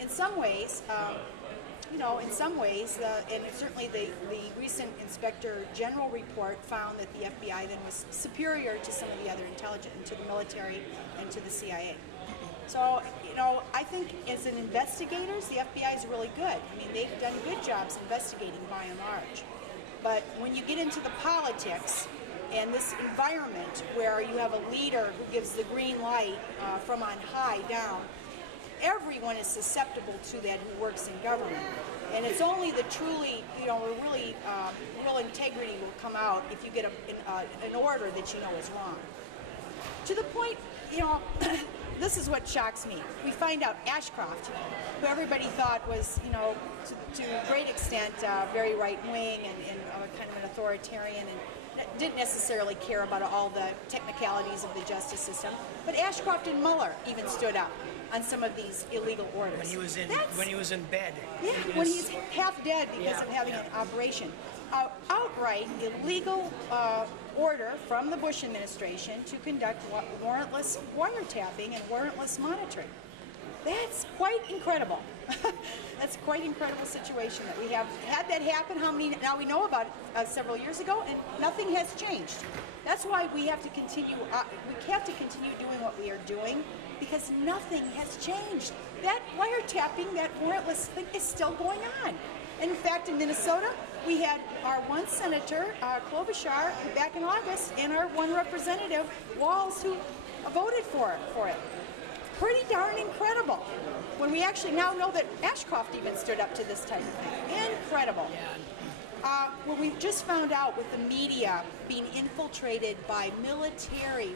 in some ways, you know, in some ways, and certainly the recent Inspector General report found that the FBI then was superior to some of the other intelligence, to the military and to the CIA. So, you know, I think as an investigators, the FBI is really good. I mean, they've done good jobs investigating by and large. But when you get into the politics and this environment where you have a leader who gives the green light from on high down, everyone is susceptible to that who works in government. And it's only the truly, you know, really real integrity will come out if you get an order that you know is wrong. To the point, you know, this is what shocks me. We find out Ashcroft, who everybody thought was, you know, to a great extent very right-wing and kind of an authoritarian and didn't necessarily care about all the technicalities of the justice system. But Ashcroft and Mueller even stood up on some of these illegal orders. When he was in bed. Yeah, when he's half dead because of having an operation. Outright illegal order from the Bush administration to conduct warrantless wiretapping and warrantless monitoring. That's quite incredible. That's quite incredible situation that we have had that happen. How many? Now we know about it several years ago, and nothing has changed. That's why we have to continue. We have to continue doing what we are doing because nothing has changed. That wiretapping, that warrantless thing, is still going on. And in fact, in Minnesota, we had our one senator, Klobuchar, back in August, and our one representative, Walz, who voted for it. Pretty darn incredible. When we actually now know that Ashcroft even stood up to this type of thing. Incredible. When we just found out with the media being infiltrated by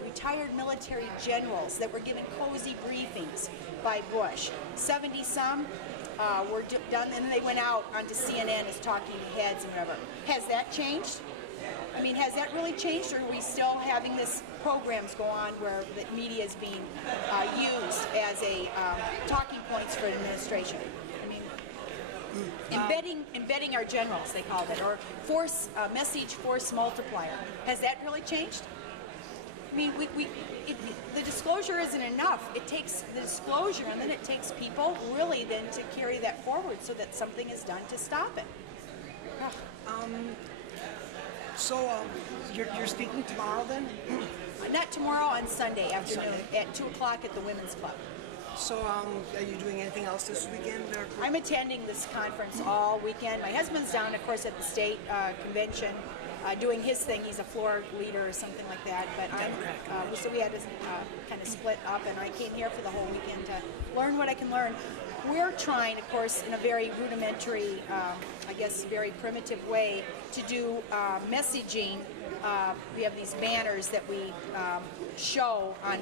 retired military generals that were given cozy briefings by Bush. 70-some were done, and then they went out onto CNN as talking heads and whatever. Has that changed? I mean, has that really changed, or are we still having this programs go on where the media is being used as a talking points for administration? I mean, embedding our generals, they called it, or message force multiplier. Has that really changed? I mean, the disclosure isn't enough. It takes the disclosure, and then it takes people really then to carry that forward so that something is done to stop it. So you're speaking tomorrow then? Not tomorrow, on Sunday afternoon at 2 o'clock at the Women's Club. So are you doing anything else this weekend? I'm attending this conference all weekend. My husband's down, of course, at the state convention doing his thing. He's a floor leader or something like that. But so we had to kind of split up, and I came here for the whole weekend to learn what I can learn. We're trying, of course, in a very rudimentary, I guess, very primitive way to do messaging. We have these banners that we show on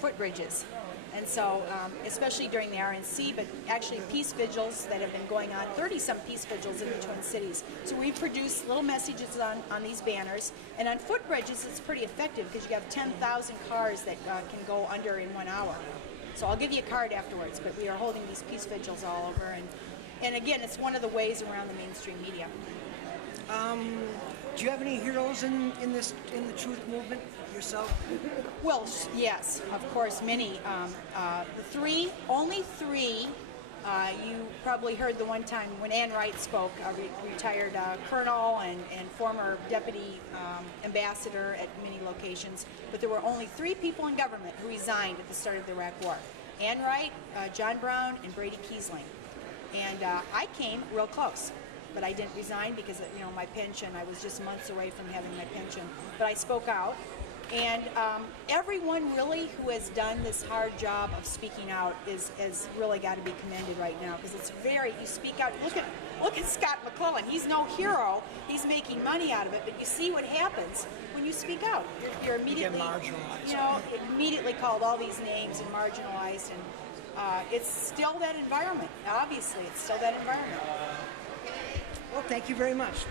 footbridges. And so, especially during the RNC, but actually peace vigils that have been going on, 30-some peace vigils in the Twin Cities. So we produce little messages on these banners. And on footbridges, it's pretty effective because you have 10,000 cars that can go under in 1 hour. So I'll give you a card afterwards, but we are holding these peace vigils all over. And again, it's one of the ways around the mainstream media. Do you have any heroes in the truth movement yourself? Well, yes, of course, many. Only three. You probably heard the one time when Ann Wright spoke, a retired colonel and former deputy ambassador at many locations. But there were only 3 people in government who resigned at the start of the Iraq War: Ann Wright, John Brown, and Brady Kiesling. And I came real close. But I didn't resign because, you know, my pension, I was just months away from having my pension. But I spoke out. And everyone really who has done this hard job of speaking out is really got to be commended right now, because it's you speak out. Look at Scott McClellan. He's no hero. He's making money out of it. But you see what happens when you speak out. You're immediately, marginalized. You know, immediately called all these names and marginalized. And it's still that environment. Obviously, it's still that environment. Well, thank you very much.